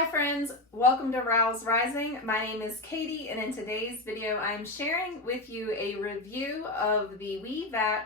Hi friends, welcome to Rouse Rising. My name is Katie, and in today's video I'm sharing with you a review of the WeVac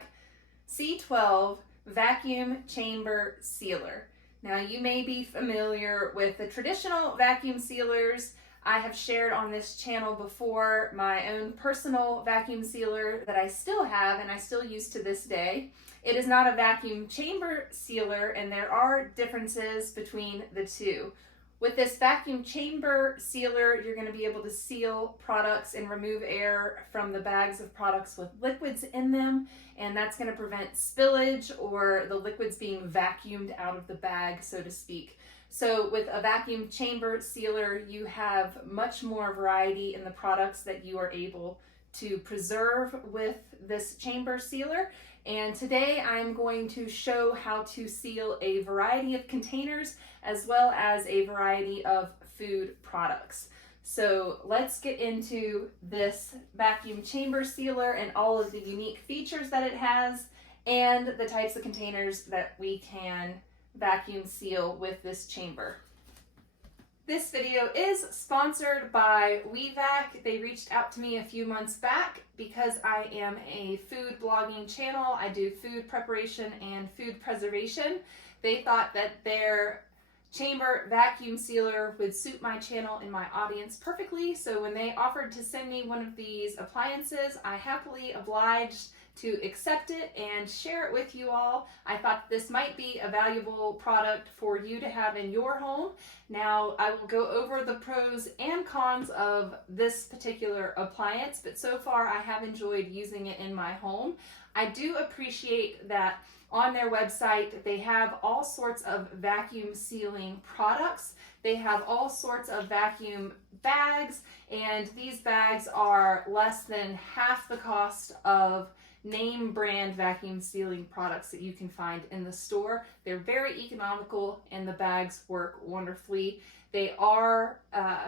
CV12 Vacuum Chamber Sealer. Now you may be familiar with the traditional vacuum sealers. I have shared on this channel before my own personal vacuum sealer that I still have and I still use to this day. It is not a vacuum chamber sealer, and there are differences between the two. With this vacuum chamber sealer, you're going to be able to seal products and remove air from the bags of products with liquids in them, and that's going to prevent spillage or the liquids being vacuumed out of the bag, so to speak. So with a vacuum chamber sealer, you have much more variety in the products that you are able to preserve with this chamber sealer. And today I'm going to show how to seal a variety of containers as well as a variety of food products. So let's get into this vacuum chamber sealer and all of the unique features that it has and the types of containers that we can vacuum seal with this chamber. This video is sponsored by WeVac. They reached out to me a few months back because I am a food blogging channel. I do food preparation and food preservation. They thought that their chamber vacuum sealer would suit my channel and my audience perfectly. So when they offered to send me one of these appliances, I happily obliged to accept it and share it with you all. I thought this might be a valuable product for you to have in your home. Now I will go over the pros and cons of this particular appliance, but so far I have enjoyed using it in my home. I do appreciate that on their website they have all sorts of vacuum sealing products. They have all sorts of vacuum bags, and these bags are less than half the cost of name brand vacuum sealing products that you can find in the store. They're very economical and the bags work wonderfully. They are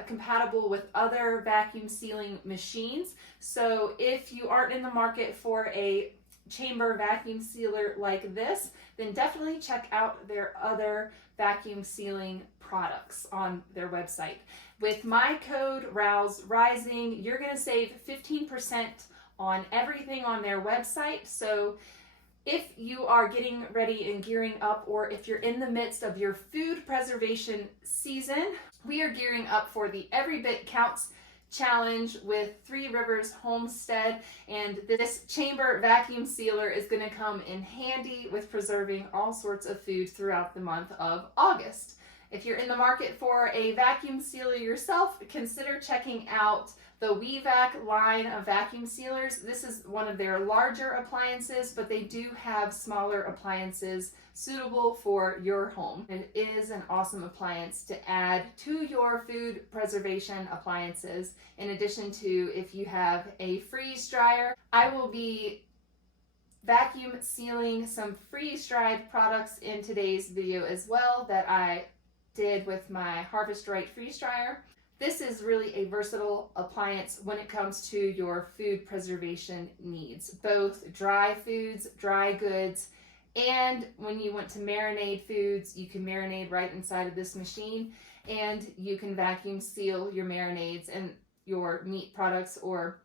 compatible with other vacuum sealing machines. So if you aren't in the market for a chamber vacuum sealer like this, then definitely check out their other vacuum sealing products on their website. With my code ROWESRISING, you're going to save 15% on everything on their website. So if you are getting ready and gearing up, or if you're in the midst of your food preservation season, we are gearing up for the Every Bit Counts challenge with Three Rivers Homestead, and this chamber vacuum sealer is going to come in handy with preserving all sorts of food throughout the month of August. If you're in the market for a vacuum sealer yourself, consider checking out the WeVac line of vacuum sealers. This is one of their larger appliances, but they do have smaller appliances suitable for your home. It is an awesome appliance to add to your food preservation appliances. In addition to if you have a freeze dryer, I will be vacuum sealing some freeze dried products in today's video as well that I did with my Harvest Right freeze dryer. This is really a versatile appliance when it comes to your food preservation needs, both dry foods, dry goods, and when you want to marinate foods, you can marinate right inside of this machine, and you can vacuum seal your marinades and your meat products or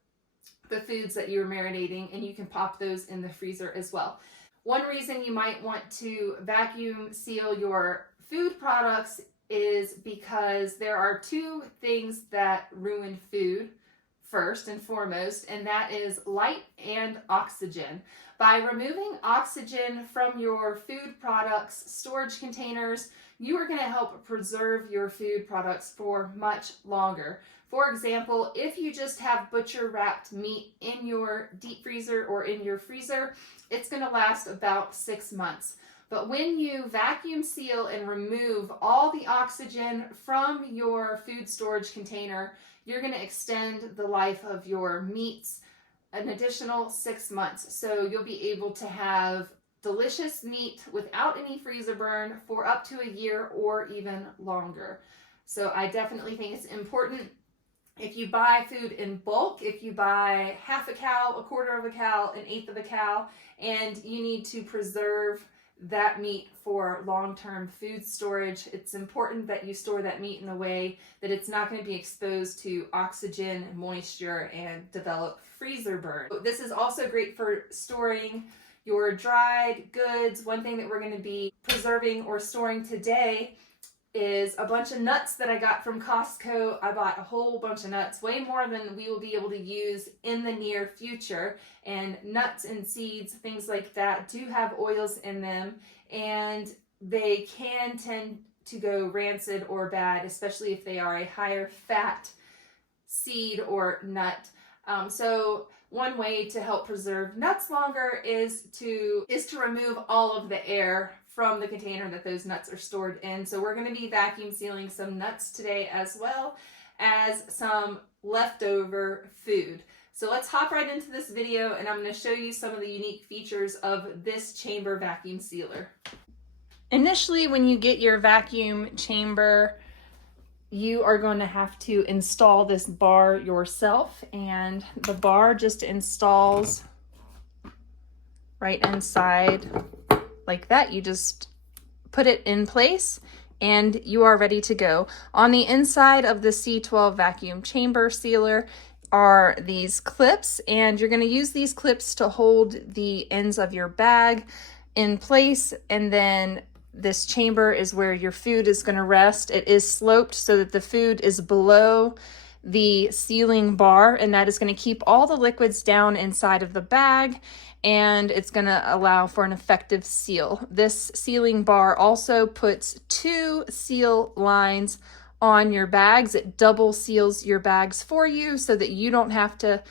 the foods that you're marinating, and you can pop those in the freezer as well. One reason you might want to vacuum seal your food products is because there are two things that ruin food first and foremost, and that is light and oxygen. By removing oxygen from your food products storage containers, you are going to help preserve your food products for much longer. For example, if you just have butcher wrapped meat in your deep freezer or in your freezer, it's going to last about 6 months. But when you vacuum seal and remove all the oxygen from your food storage container, you're going to extend the life of your meats an additional 6 months. So you'll be able to have delicious meat without any freezer burn for up to a year or even longer. So I definitely think it's important. If you buy food in bulk, if you buy half a cow, a quarter of a cow, an eighth of a cow, and you need to preserve that meat for long-term food storage. It's important that you store that meat in a way that it's not going to be exposed to oxygen, moisture, and develop freezer burn. This is also great for storing your dried goods. One thing that we're going to be preserving or storing today is a bunch of nuts that I got from Costco. I bought a whole bunch of nuts, way more than we will be able to use in the near future. And nuts and seeds, things like that, do have oils in them, and they can tend to go rancid or bad, especially if they are a higher fat seed or nut. So one way to help preserve nuts longer is to remove all of the air from the container that those nuts are stored in. So we're going to be vacuum sealing some nuts today, as well as some leftover food. So let's hop right into this video, and I'm going to show you some of the unique features of this chamber vacuum sealer. Initially, when you get your vacuum chamber, you are going to have to install this bar yourself, and the bar just installs right inside like that. You just put it in place and you are ready to go. On the inside of the C12 vacuum chamber sealer are these clips, and you're going to use these clips to hold the ends of your bag in place, and then this chamber is where your food is going to rest. It is sloped so that the food is below the sealing bar, and that is going to keep all the liquids down inside of the bag, and it's going to allow for an effective seal. This sealing bar also puts 2 seal lines on your bags. It double seals your bags for you so that you don't have to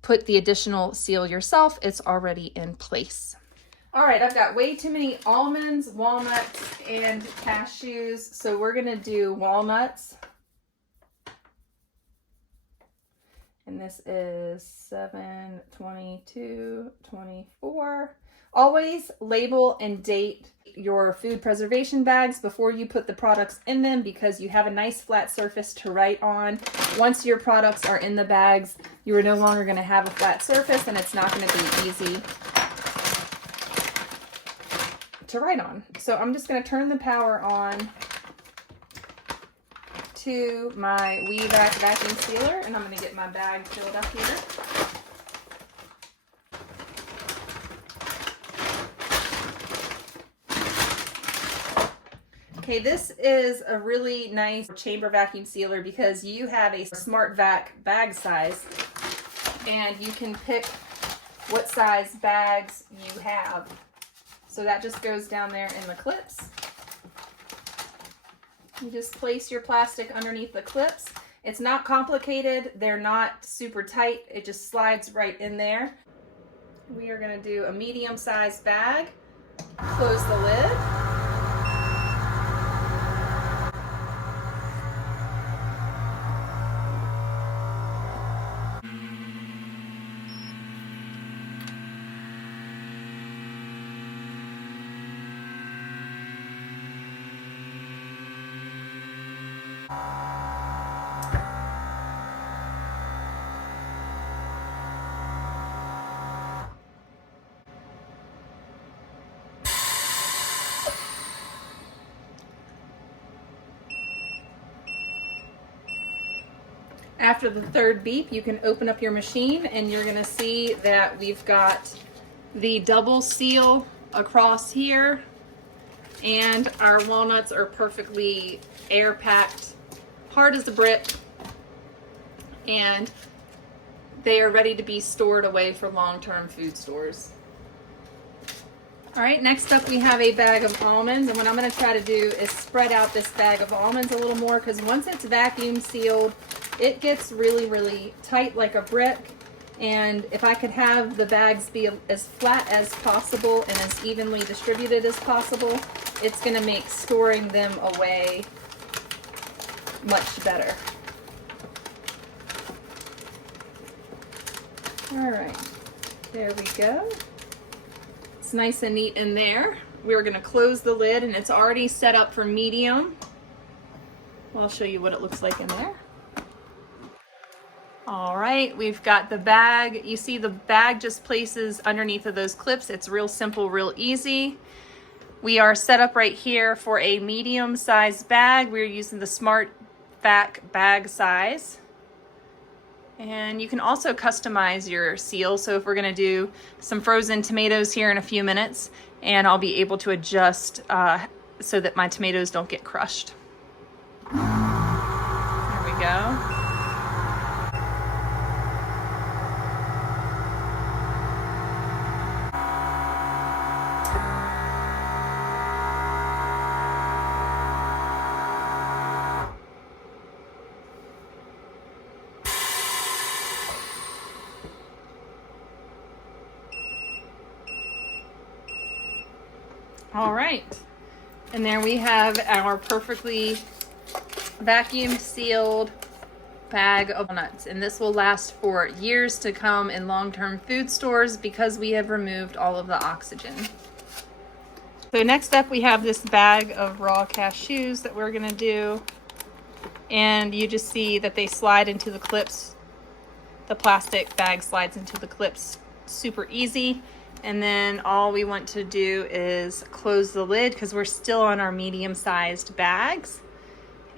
put the additional seal yourself. It's already in place. All right, I've got way too many almonds, walnuts, and cashews, so we're going to do walnuts. And this is 7/22/24. Always label and date your food preservation bags before you put the products in them, because you have a nice flat surface to write on. Once your products are in the bags, you are no longer going to have a flat surface, and it's not going to be easy to write on. So I'm just going to turn the power on to my WeVac vacuum sealer, and I'm going to get my bag filled up here. Okay, this is a really nice chamber vacuum sealer because you have a Smart Vac bag size, and you can pick what size bags you have. So that just goes down there in the clips. You just place your plastic underneath the clips. It's not complicated. They're not super tight. It just slides right in there. We are going to do a medium-sized bag. Close the lid. After the third beep, you can open up your machine, and you're going to see that we've got the double seal across here, and our walnuts are perfectly air packed, hard as a brick, and they are ready to be stored away for long-term food stores. All right, next up we have a bag of almonds, and what I'm going to try to do is spread out this bag of almonds a little more, because once it's vacuum sealed, it gets really, really tight like a brick, and if I could have the bags be as flat as possible and as evenly distributed as possible, it's going to make storing them away much better. All right, there we go. It's nice and neat in there. We're going to close the lid, and it's already set up for medium. Well, I'll show you what it looks like in there. All right, we've got the bag. You see the bag just places underneath of those clips. It's real simple, real easy. We are set up right here for a medium-sized bag. We're using the Smart Vac bag size. And you can also customize your seal. So if we're gonna do some frozen tomatoes here in a few minutes, and I'll be able to adjust so that my tomatoes don't get crushed. There we go. All right, and there we have our perfectly vacuum sealed bag of walnuts, and this will last for years to come in long-term food stores because we have removed all of the oxygen. So next up we have this bag of raw cashews that we're gonna do, and you just see that they slide into the clips. The plastic bag slides into the clips super easy. And then all we want to do is close the lid because we're still on our medium-sized bags,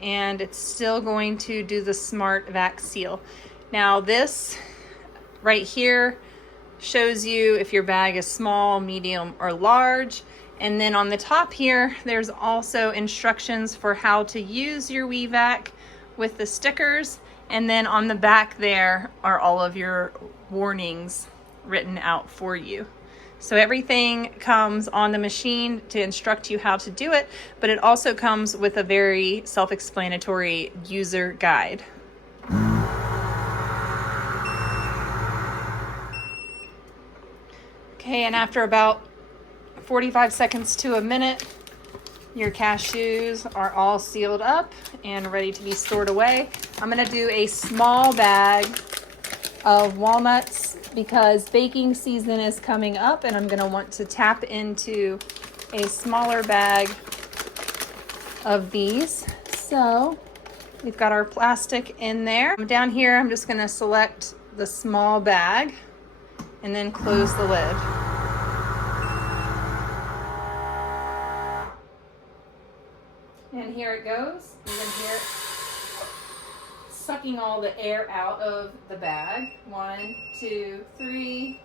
and it's still going to do the Smart Vac seal. Now this right here shows you if your bag is small, medium, or large. And then on the top here, there's also instructions for how to use your WeVac with the stickers. And then on the back there are all of your warnings written out for you. So everything comes on the machine to instruct you how to do it, but it also comes with a very self-explanatory user guide. Okay, and after about 45 seconds to a minute, your cashews are all sealed up and ready to be stored away. I'm gonna do a small bag of walnuts because baking season is coming up, and I'm going to want to tap into a smaller bag of these. So we've got our plastic in there. Down here, I'm just going to select the small bag and then close the lid. And here it goes. You can hear it sucking all the air out of the bag. 1, 2, 3.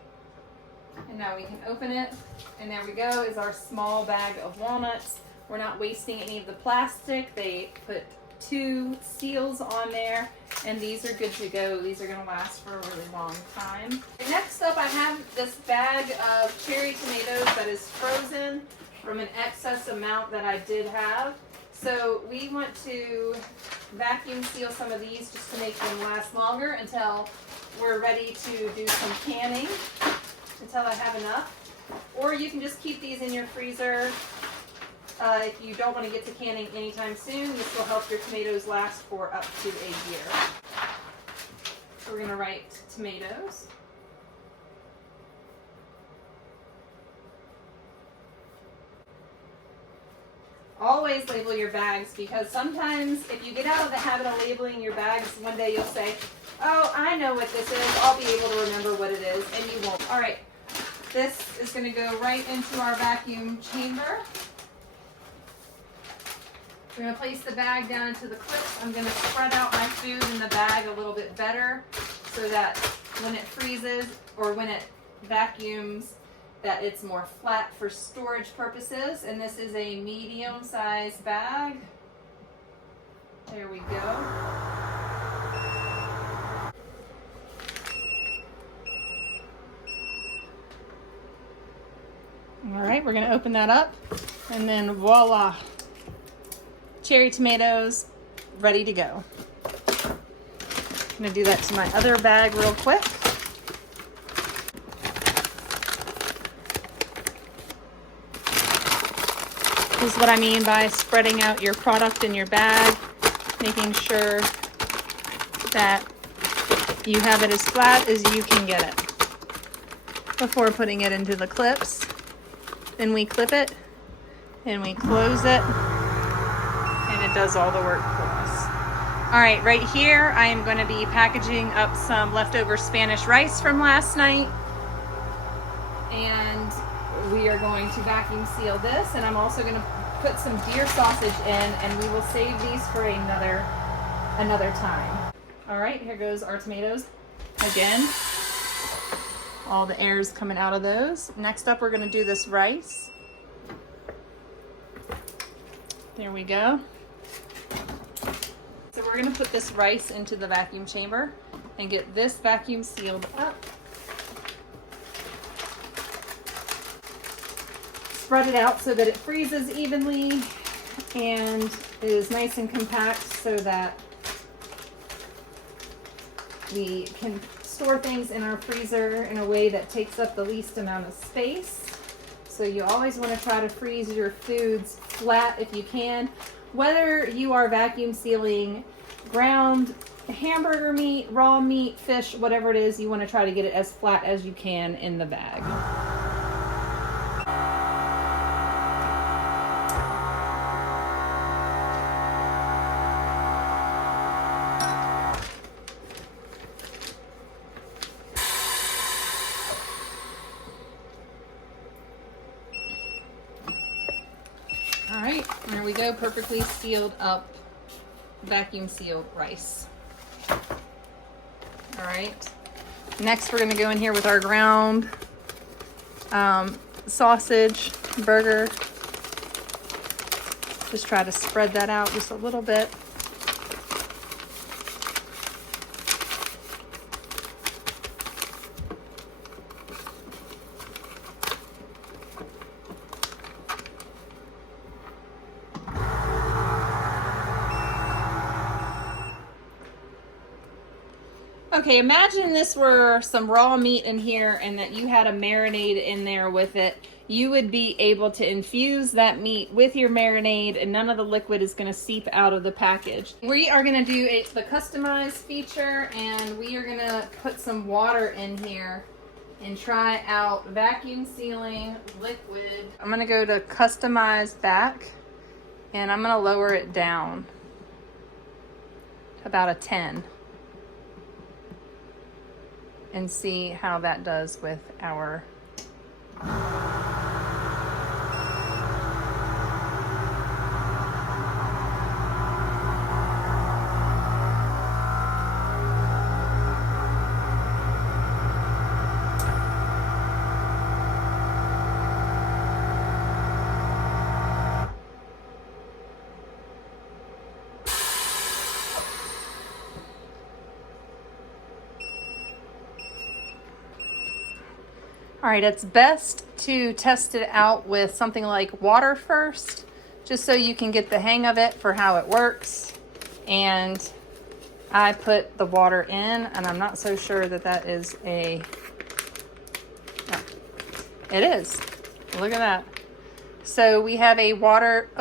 And now we can open it. And there we go, is our small bag of walnuts. We're not wasting any of the plastic. They put 2 seals on there, and these are good to go. These are gonna last for a really long time. Next up, I have this bag of cherry tomatoes that is frozen from an excess amount that I did have. So we want to vacuum seal some of these just to make them last longer until we're ready to do some canning, until I have enough. Or you can just keep these in your freezer if you don't want to get to canning anytime soon. This will help your tomatoes last for up to a year. So we're going to write tomatoes. Always label your bags, because sometimes if you get out of the habit of labeling your bags, one day you'll say, oh, I know what this is. I'll be able to remember what it is, and you won't. All right, this is going to go right into our vacuum chamber. We're going to place the bag down into the clips. I'm going to spread out my food in the bag a little bit better so that when it freezes or when it vacuums, that it's more flat for storage purposes. And this is a medium-sized bag. There we go. All right, we're gonna open that up, and then voila, cherry tomatoes ready to go. I'm gonna do that to my other bag real quick. This is what I mean by spreading out your product in your bag, making sure that you have it as flat as you can get it before putting it into the clips. Then we clip it and we close it, and it does all the work for us. All right, right here I am going to be packaging up some leftover Spanish rice from last night, and we are going to vacuum seal this, and I'm also going to put some deer sausage in, and we will save these for another time. All right, here goes our tomatoes. Again, all the air is coming out of those. Next up, we're going to do this rice. There we go. So we're going to put this rice into the vacuum chamber and get this vacuum sealed up. Spread it out so that it freezes evenly and is nice and compact so that we can store things in our freezer in a way that takes up the least amount of space. So you always want to try to freeze your foods flat if you can. Whether you are vacuum sealing ground hamburger meat, raw meat, fish, whatever it is, you want to try to get it as flat as you can in the bag. All right, there we go, perfectly sealed up, vacuum sealed rice. All right, next we're gonna go in here with our ground sausage, burger. Just try to spread that out just a little bit. Okay, imagine this were some raw meat in here and that you had a marinade in there with it. You would be able to infuse that meat with your marinade and none of the liquid is going to seep out of the package. We are going to do the customize feature, and we are going to put some water in here and try out vacuum sealing liquid. I'm going to go to customize back and I'm going to lower it down to about a 10. And see how that does with our All right, it's best to test it out with something like water first, just so you can get the hang of it for how it works. And I put the water in, and I'm not so sure that that is a, no, it is. Look at that. So we have a watertight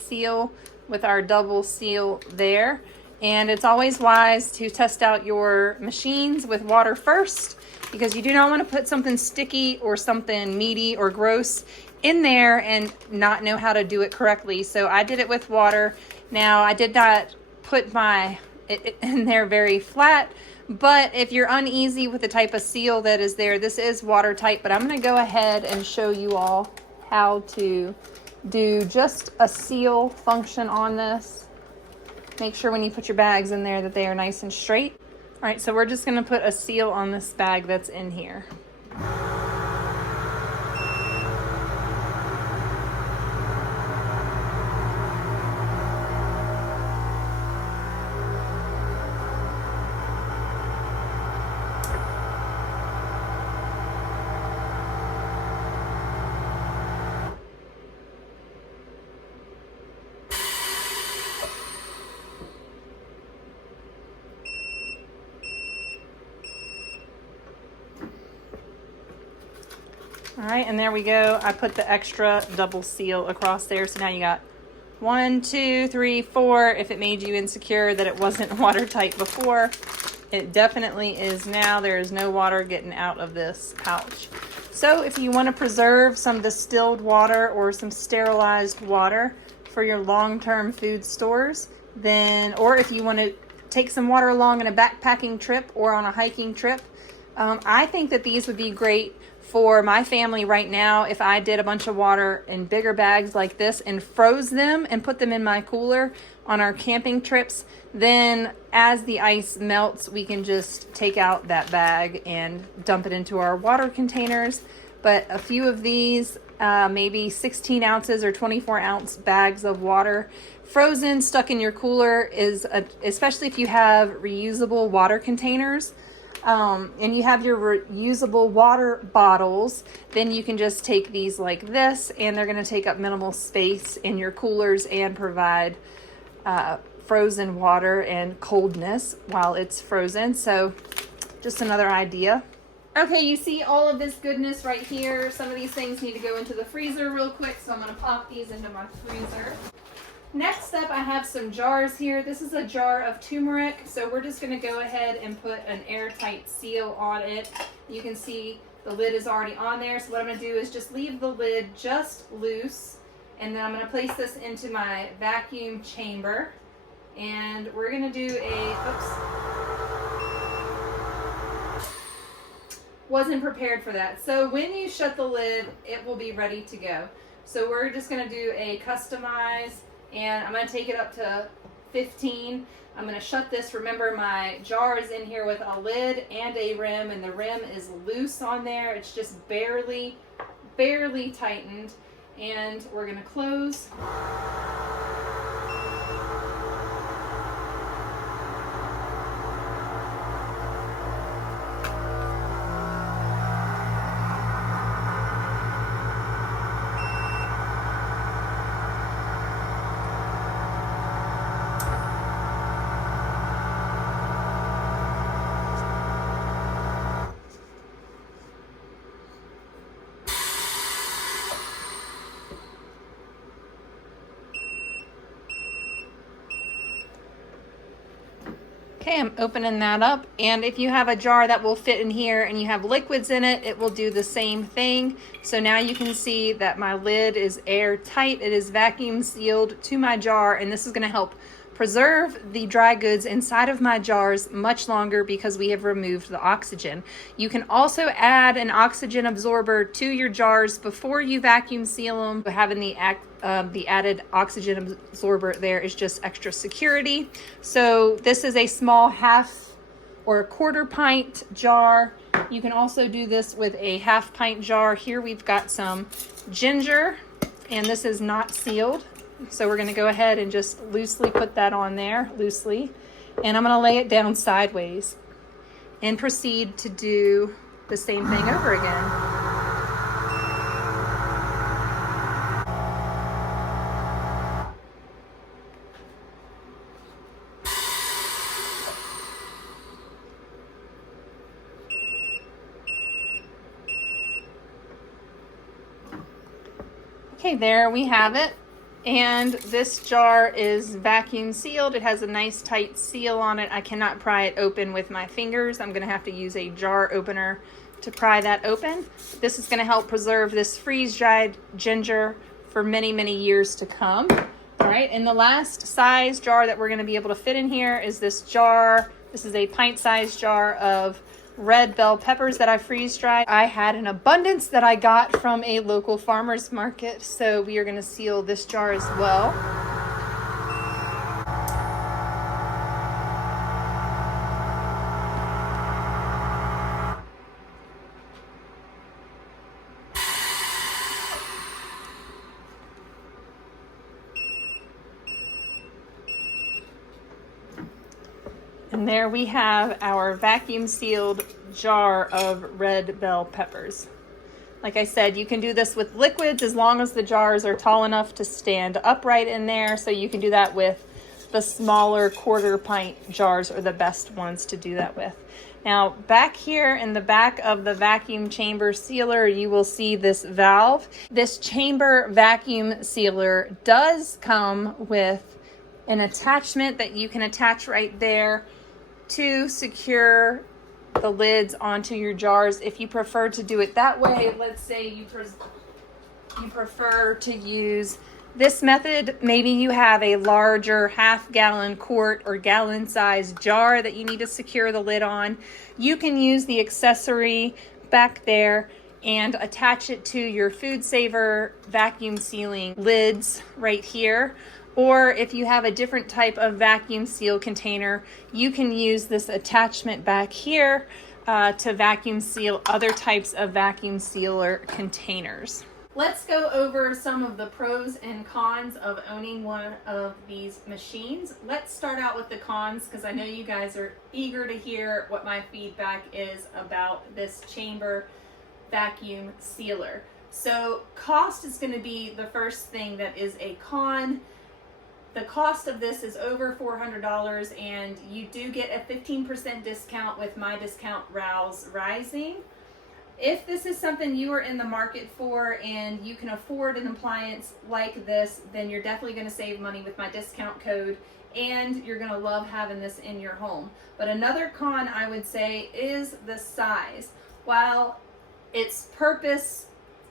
seal with our double seal there. And it's always wise to test out your machines with water first, because you do not want to put something sticky or something meaty or gross in there and not know how to do it correctly. So I did it with water. Now, I did not put it in there very flat, but if you're uneasy with the type of seal that is there, this is watertight. But I'm going to go ahead and show you all how to do just a seal function on this. Make sure when you put your bags in there that they are nice and straight. All right, so we're just going to put a seal on this bag that's in here. All right, and there we go. I put the extra double seal across there. So now you got 1, 2, 3, 4. If it made you insecure that it wasn't watertight before, it definitely is now. There is no water getting out of this pouch. So if you want to preserve some distilled water or some sterilized water for your long-term food stores, then, or if you want to take some water along on a backpacking trip or on a hiking trip, I think that these would be great for my family right now, if I did a bunch of water in bigger bags like this and froze them and put them in my cooler on our camping trips, then as the ice melts, we can just take out that bag and dump it into our water containers. But a few of these, maybe 16 ounces or 24 ounce bags of water frozen, stuck in your cooler is, especially if you have reusable water containers, and you have your reusable water bottles, then you can just take these like this, and they're going to take up minimal space in your coolers and provide frozen water and coldness while it's frozen. So just another idea. Okay, you see all of this goodness right here. Some of these things need to go into the freezer real quick, so I'm going to pop these into my freezer. Next up, I have some jars here. This is a jar of turmeric, so we're just going to go ahead and put an airtight seal on it. You can see the lid is already on there, so what I'm going to do is just leave the lid just loose, and then I'm going to place this into my vacuum chamber, and we're going to do wasn't prepared for that. So when you shut the lid, it will be ready to go. So we're just going to do a customize, and I'm going to take it up to 15. I'm going to shut this. Remember, my jar is in here with a lid and a rim, and the rim is loose on there. It's just barely tightened, and we're going to close. Okay, I'm opening that up, and if you have a jar that will fit in here and you have liquids in it, it will do the same thing. So now you can see that my lid is airtight. It is vacuum sealed to my jar, and this is going to help preserve the dry goods inside of my jars much longer because we have removed the oxygen. You can also add an oxygen absorber to your jars before you vacuum seal them. Having the added oxygen absorber there is just extra security. So this is a small half or a quarter pint jar. You can also do this with a half pint jar. Here we've got some ginger, and this is not sealed. So we're going to go ahead and just loosely put that on there, loosely. And I'm going to lay it down sideways and proceed to do the same thing over again. Okay, there we have it. And this jar is vacuum sealed. It has a nice tight seal on it. I cannot pry it open with my fingers. I'm gonna have to use a jar opener to pry that open. This is gonna help preserve this freeze-dried ginger for many, many years to come. All right, and the last size jar that we're gonna be able to fit in here is this jar. This is a pint-sized jar of red bell peppers that I freeze dried. I had an abundance that I got from a local farmer's market, so we are going to seal this jar as well. And there we have our vacuum sealed jar of red bell peppers. Like I said, you can do this with liquids as long as the jars are tall enough to stand upright in there. So you can do that with the smaller quarter pint jars, are the best ones to do that with. Now back here in the back of the vacuum chamber sealer, you will see this valve. This chamber vacuum sealer does come with an attachment that you can attach right there to secure the lids onto your jars. If you prefer to do it that way, let's say you prefer to use this method, maybe you have a larger half-gallon quart or gallon-sized jar that you need to secure the lid on, you can use the accessory back there and attach it to your Food Saver vacuum sealing lids right here. Or if you have a different type of vacuum seal container, you can use this attachment back here to vacuum seal other types of vacuum sealer containers. Let's go over some of the pros and cons of owning one of these machines. Let's start out with the cons, because I know you guys are eager to hear what my feedback is about this chamber vacuum sealer. So cost is going to be the first thing that is a con. The cost of this is over $400, and you do get a 15% discount with my discount ROWESRISING. If this is something you are in the market for and you can afford an appliance like this, then you're definitely going to save money with my discount code, and you're going to love having this in your home. But another con I would say is the size. While its purpose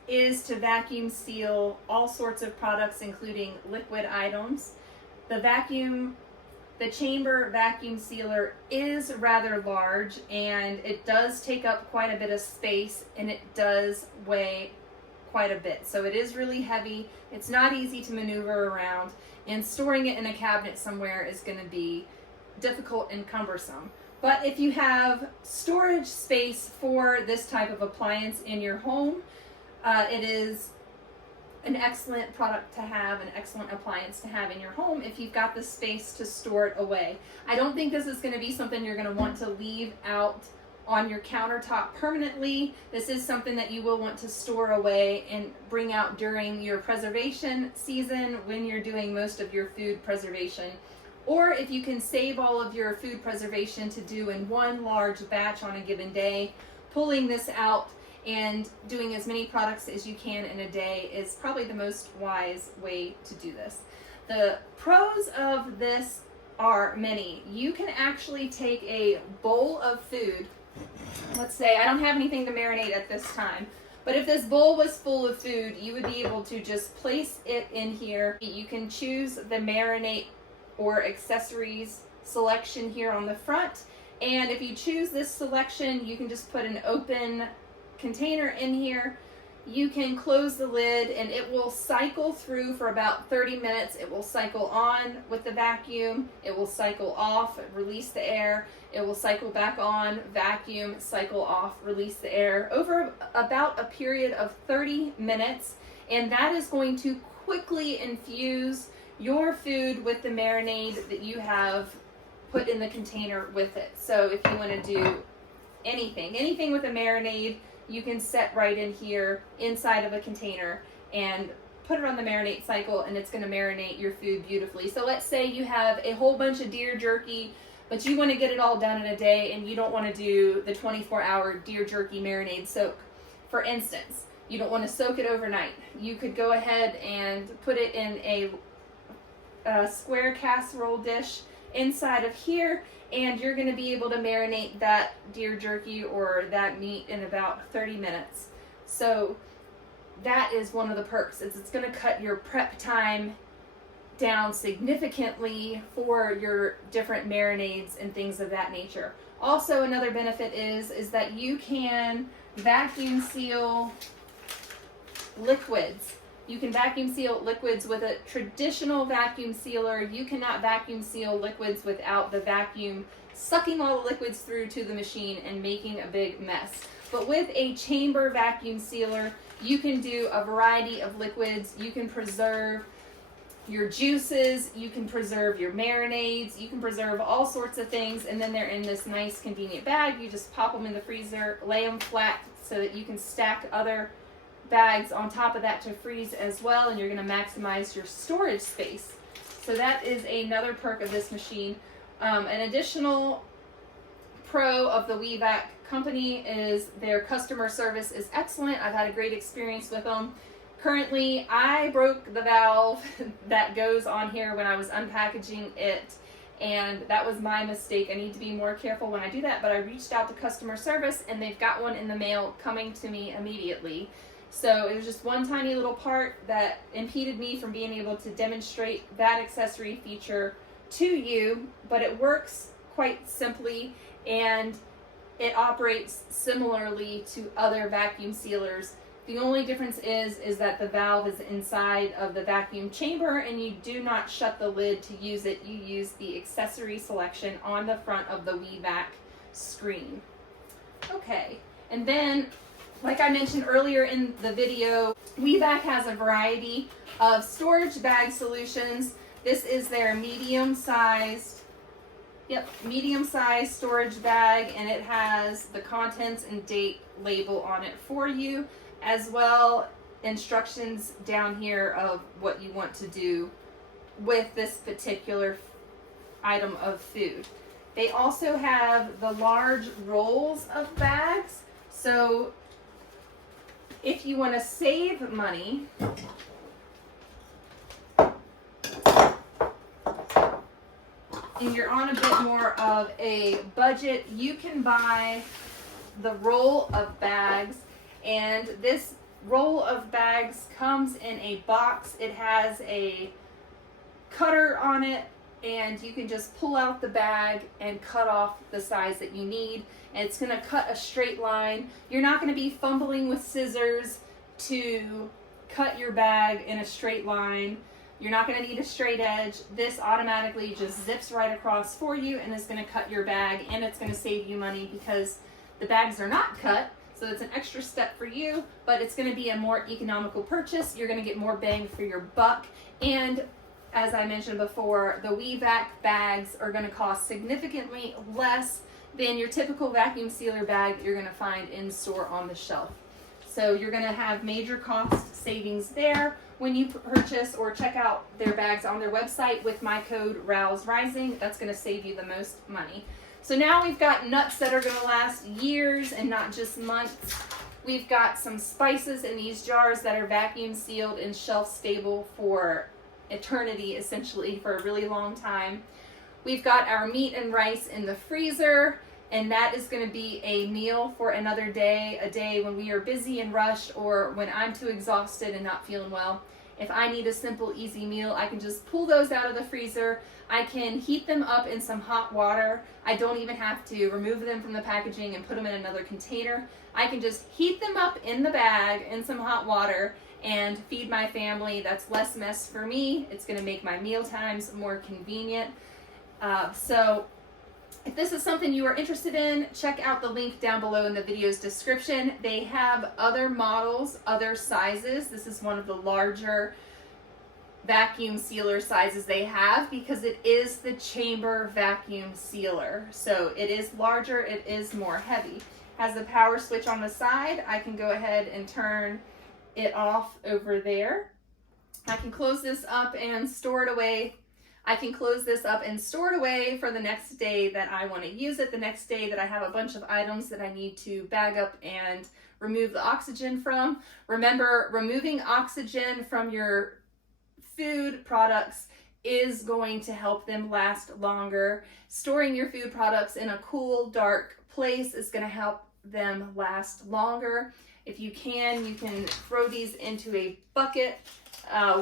is to vacuum seal all sorts of products, including liquid items, the chamber vacuum sealer is rather large, and it does take up quite a bit of space, and it does weigh quite a bit. So it is really heavy. It's not easy to maneuver around, and storing it in a cabinet somewhere is going to be difficult and cumbersome. But if you have storage space for this type of appliance in your home, it is an excellent product to have, an excellent appliance to have in your home if you've got the space to store it away. I don't think this is going to be something you're going to want to leave out on your countertop permanently. This is something that you will want to store away and bring out during your preservation season when you're doing most of your food preservation. Or if you can save all of your food preservation to do in one large batch on a given day, pulling this out and doing as many products as you can in a day is probably the most wise way to do this. The pros of this are many. You can actually take a bowl of food. Let's say I don't have anything to marinate at this time, but if this bowl was full of food, you would be able to just place it in here. You can choose the marinate or accessories selection here on the front, and if you choose this selection, you can just put an open container in here. You can close the lid and it will cycle through for about 30 minutes. It will cycle on with the vacuum, it will cycle off, release the air, it will cycle back on, vacuum, cycle off, release the air over about a period of 30 minutes, and that is going to quickly infuse your food with the marinade that you have put in the container with it. So if you want to do anything with a marinade, you can set right in here inside of a container and put it on the marinate cycle, and it's going to marinate your food beautifully. So let's say you have a whole bunch of deer jerky, but you want to get it all done in a day, and you don't want to do the 24-hour deer jerky marinade soak. For instance, you don't want to soak it overnight. You could go ahead and put it in a square casserole dish inside of here, and you're going to be able to marinate that deer jerky or that meat in about 30 minutes. So that is one of the perks. It's going to cut your prep time down significantly for your different marinades and things of that nature. Also, another benefit is that you can vacuum seal liquids. You can vacuum seal liquids with a traditional vacuum sealer. You cannot vacuum seal liquids without the vacuum sucking all the liquids through to the machine and making a big mess. But with a chamber vacuum sealer, you can do a variety of liquids. You can preserve your juices, you can preserve your marinades, you can preserve all sorts of things, and then they're in this nice convenient bag. You just pop them in the freezer, lay them flat so that you can stack other bags on top of that to freeze as well, and you're going to maximize your storage space. So that is another perk of this machine. An additional pro of the WeVac company is their customer service is excellent. I've had a great experience with them. Currently, I broke the valve that goes on here when I was unpackaging it, and that was my mistake. I need to be more careful when I do that, but I reached out to customer service, and they've got one in the mail coming to me immediately. So it was just one tiny little part that impeded me from being able to demonstrate that accessory feature to you, but it works quite simply, and It operates similarly to other vacuum sealers. The only difference is that the valve is inside of the vacuum chamber and you do not shut the lid to use it. You use the accessory selection on the front of the WeVac screen. Okay, and then like I mentioned earlier in the video, WeVac has a variety of storage bag solutions. This is their medium-sized storage bag, and it has the contents and date label on it for you, as well instructions down here of what you want to do with this particular item of food. They also have the large rolls of bags, so if you want to save money, and you're on a bit more of a budget, you can buy the roll of bags, and this roll of bags comes in a box. It has a cutter on it, and you can just pull out the bag and cut off the size that you need, and it's going to cut a straight line. You're not going to be fumbling with scissors to cut your bag in a straight line. You're not going to need a straight edge. This automatically just zips right across for you and is going to cut your bag, and it's going to save you money because the bags are not cut. So it's an extra step for you, but it's going to be a more economical purchase. You're going to get more bang for your buck. And as I mentioned before, the WeVac bags are going to cost significantly less than your typical vacuum sealer bag that you're going to find in store on the shelf. So you're going to have major cost savings there when you purchase or check out their bags on their website with my code ROWESRISING. That's going to save you the most money. So now we've got nuts that are going to last years and not just months. We've got some spices in these jars that are vacuum sealed and shelf stable for eternity, essentially for a really long time. We've got our meat and rice in the freezer, and that is going to be a meal for another day, a day when we are busy and rushed, or when I'm too exhausted and not feeling well. If I need a simple, easy meal, I can just pull those out of the freezer. I can heat them up in some hot water. I don't even have to remove them from the packaging and put them in another container. I can just heat them up in the bag in some hot water and feed my family. That's less mess for me. It's going to make my meal times more convenient. So if this is something you are interested in, check out the link down below in the video's description. They have other models, other sizes. This is one of the larger vacuum sealer sizes they have because it is the chamber vacuum sealer. So it is larger, it is more heavy. Has a power switch on the side. I can go ahead and turn it off over there. I can close this up and store it away. I can close this up and store it away for the next day that I want to use it, the next day that I have a bunch of items that I need to bag up and remove the oxygen from. Remember, removing oxygen from your food products is going to help them last longer. Storing your food products in a cool, dark place is going to help them last longer. If you can throw these into a bucket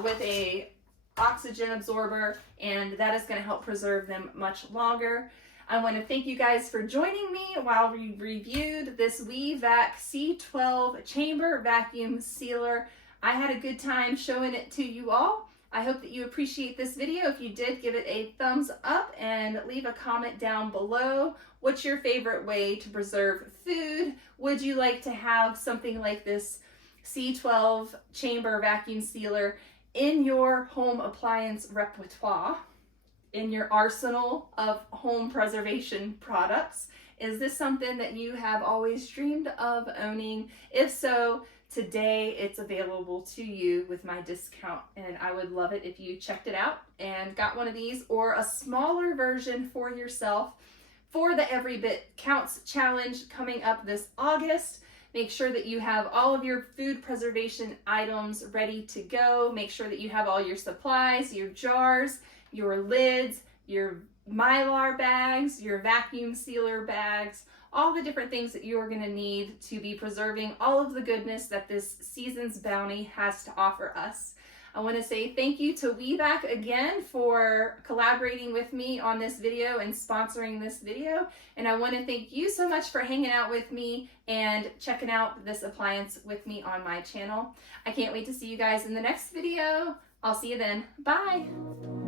with a oxygen absorber, and that is going to help preserve them much longer. I want to thank you guys for joining me while we reviewed this WeVac C12 Chamber Vacuum Sealer. I had a good time showing it to you all. I hope that you appreciate this video. If you did, give it a thumbs up and leave a comment down below. What's your favorite way to preserve food? Would you like to have something like this C12 Chamber Vacuum Sealer in your home appliance repertoire, in your arsenal of home preservation products? Is this something that you have always dreamed of owning? If so, today it's available to you with my discount, and I would love it if you checked it out and got one of these or a smaller version for yourself for the Every Bit Counts Challenge coming up this August. Make sure that you have all of your food preservation items ready to go. Make sure that you have all your supplies, your jars, your lids, your Mylar bags, your vacuum sealer bags, all the different things that you are going to need to be preserving all of the goodness that this season's bounty has to offer us. I want to say thank you to WeVac again for collaborating with me on this video and sponsoring this video. And I want to thank you so much for hanging out with me and checking out this appliance with me on my channel. I can't wait to see you guys in the next video. I'll see you then. Bye.